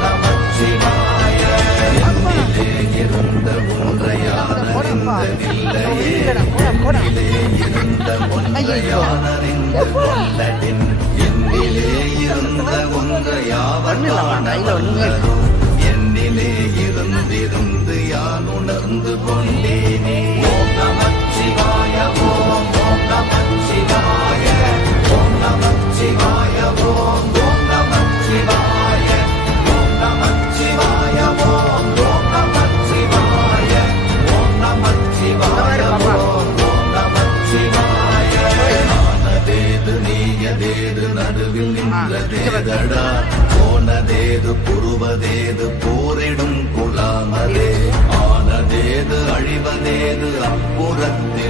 நமச்சிவாய நமச்சிவாய இருந்த ஒன்றையானறிந்ததில்லையே இருந்த ஒன்றையானறிந்து கொள்ளடின் என்னிலே இருந்த ஒன்றையாவர் என்னிலே இருந்திருந்து யான் உணர்ந்து கொண்டேனே. நமச்சிவாய நடுவில் நின்றதேதடா போனதேது புருவதேது போரிடும் குலாமதே. ஆனதேது அழிவதேது அப்புறத்தில்